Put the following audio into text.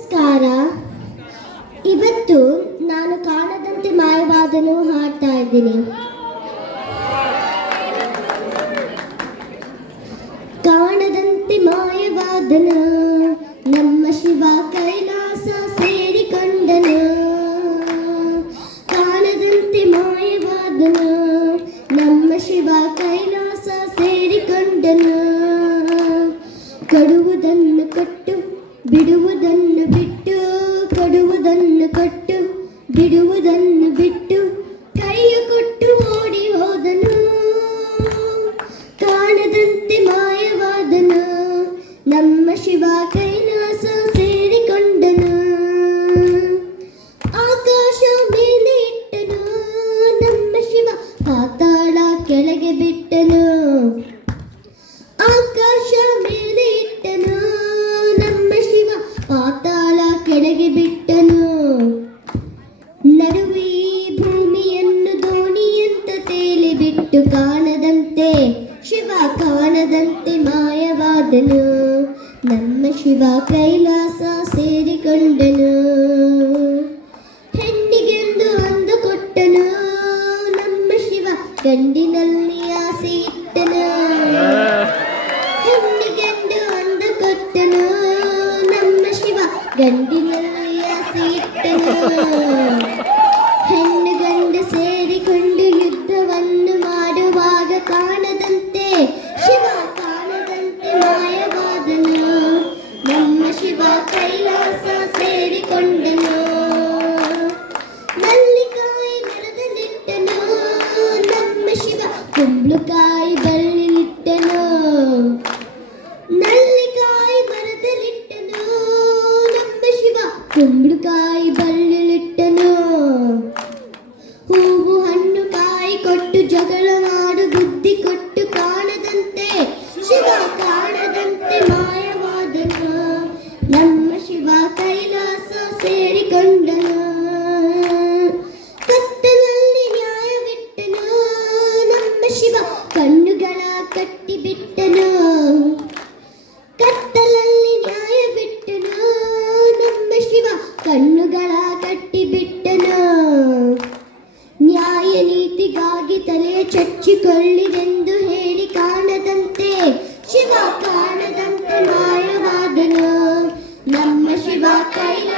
ನಮಸ್ಕಾರ. ಇವತ್ತು ನಾನು ಕಾಣದಂತೆ ಮಾಯವಾದನು ಹಾಡ್ತಾ ಇದ್ದೀನಿ. ಕಾಣದಂತೆ ಮಾಯವಾದನು ನಮ್ಮ ಶಿವ ಕೈಲಾಸ ಸೇರಿಕೊಂಡನು. ಕಾಣದಂತೆ ಮಾಯವಾದನು ನಮ್ಮ ಶಿವ ಕೈಲಾಸ ಸೇರಿಕೊಂಡನು. ಕೊಡುವುದನ್ನು ಕೊಟ್ಟು ಬಿಡುವುದನ್ನು ಬಿಟ್ಟು, ಕೊಡುವುದನ್ನು ಕೊಟ್ಟು ಬಿಡುವುದನ್ನು ಬಿಟ್ಟು, ಕೈಯ ಕೊಟ್ಟು ಓಡಿ ಹೋದನು. ಕಾಣದಂತೆ ಮಾಯವಾದನು ನಮ್ಮ ಶಿವ ಕೈಲಾಸ ಸೇರಿಕೊಂಡನು. ಆಕಾಶ ಮೇಲೆ ಇಟ್ಟನು ನಮ್ಮ ಶಿವ ಪಾತಾಳ ಕೆಳಗೆ ಬಿಟ್ಟನು. ಆಕಾಶ ಮೇಲೆ ಇಟ್ಟನು ನಮ್ಮ ಶಿವ ಪಾತಾಳ ಕೆಳಗೆ ಬಿಟ್ಟನು. ನಡುವೆ ಭೂಮಿಯನ್ನು ದೋಣಿಯಂತ ತೇಲಿ ಬಿಟ್ಟು ಕಾಣದಂತೆ ಶಿವ ಕಾಣದಂತೆ ಮಾಯವಾದನು. ನಮ್ಮ ಶಿವ ಕೈಲಾಸ ಸೇರಿಕೊಂಡನು. ಹೆಣ್ಣಿಗೆಂದು ಅಂದು ಕೊಟ್ಟನು ನಮ್ಮ ಶಿವ ಗಂಡಿನಲ್ಲಿ ಆಸೆ ಇಟ್ಟನು. ಹೆಣ್ಣಿಗೆಂದು ಅಂದು ಕೊಟ್ಟನು ನಮ್ಮ ಶಿವ ಗಂಡಿನಲ್ಲಿ ಆಸೆ ಇಟ್ಟನು. ಹೆಣ್ಣು ಗಂಡು ಸೇರಿಕೊಂಡು ಯುದ್ಧವನ್ನು ಮಾಡುವಾಗ ಕಾಣದಂತೆ ಶಿವ ಕಾಣದಂತೆ ಮಾಯವಾದನು. ನಮ್ಮ ಶಿವ ಕೈಲಾಸ ಸೇರಿಕೊಂಡನು. ನಲ್ಲಿಕಾಯಿ ಮರದಲ್ಲಿಟ್ಟನು ನಮ್ಮ ಶಿವ ಕುಂಬಳಕಾಯಿ ಬಳ್ಳಿಲಿಟ್ಟನು. ನಲ್ಲಿಕಾಯಿ ಮರದಲ್ಲಿಟ್ಟನು ನಮ್ಮ ಶಿವ ಕುಂಬಳಕಾಯಿ ಬಳ್ಳಿಲಿಟ್ಟನು. ಹೂವು ಹಣ್ಣು ಕಾಯಿ ಕೊಟ್ಟು ಜಗಳ ಮಾಡು ಬುದ್ಧಿ ಕೊಟ್ಟು ಕಾಣದಂತೆ ಶಿವ ಕಾಣದಂತೆ ಮಾಯವಾದನು. ನಮ್ಮ ಶಿವ ಕೈಲಾಸ ಸೇರಿಕೊಂಡನು. ಕತ್ತಲಲ್ಲಿ ನ್ಯಾಯವಿಟ್ಟನು ನಮ್ಮ ಶಿವ ಕಣ್ಣುಗಳ ಕಟ್ಟಿಬಿಟ್ಟನು. ಕತ್ತಲಲ್ಲಿ ನ್ಯಾಯವಿಟ್ಟನು ನಮ್ಮ ಶಿವ ಕಣ್ಣುಗಳ ಕಟ್ಟಿಬಿಟ್ಟನು. ನ್ಯಾಯ ನೀತಿಗಾಗಿ ತಲೆ ಚಚ್ಚಿಕೊಳ್ಳಿರೆಂದು ಹೇಳಿ ಕಾಣದಂತೆ ಶಿವ ಕಾಣದಂತೆ ಮಾಯವಾದನು. ನಮ್ಮ ಶಿವ ಕೈಲಾಸ